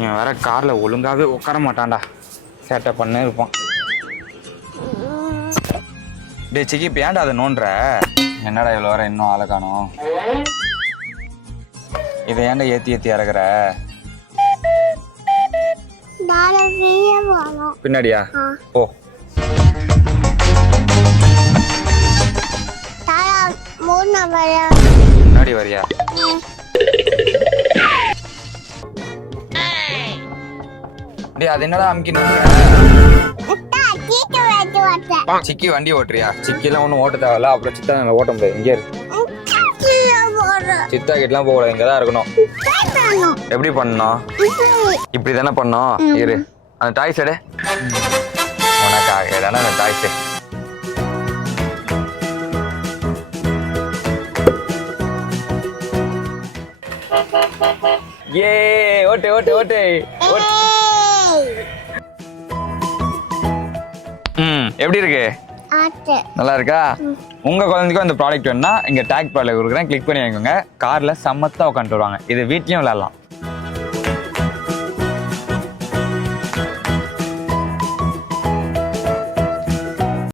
இவன் வேற கார்ல ஒழுங்காவே உட்கார மாட்டான்டா, சேட்டை பண்ணே இருப்பான். டே சிக்கி, இப்போ ஏன்டா அதை நோண்டுற? என்னடா இவ்வளோ வர இன்னும் ஆளை காணோம். இதை ஏன்டா ஏற்றி ஏற்றி இறக்குற? பின்னாடியா? போ. முன்னாடி வரியா? டே அது என்னடா அமுக்கின்னு சிக்கி வண்டி ஓட்டுறியா? சிக்கிலாம் ஒன்றும் ஓட்ட தேவையில்ல, அப்புறம் சித்தா ஓட்ட முடியாது. இங்கே இருக்கு. சித்தா கிட்டலாம் போகக்கூடாது, இங்கே தான் இருக்கணும். எப்படி பண்ணணும்? இப்படி தானே பண்ணோம். இரு, அந்த டாய்ஸ் எடு. உனக்காக தானே அந்த டாய்ஸ். ஏ ஓட்டு ஓட்டு ஓட்டு ஓட்டு. எப்படி இருக்கு? நல்லா இருக்கா? உங்க குழந்தைக்கும் இந்த ப்ராடக்ட் வேணும்னா இங்க டேக் ப்ராடக்ட் கொடுக்குறேன், கிளிக் பண்ணி வாங்கிக்கோங்க. கார்ல சம்மத்தா உட்காந்துட்டு வருவாங்க. இது வீட்லயும் விளையாடலாம்.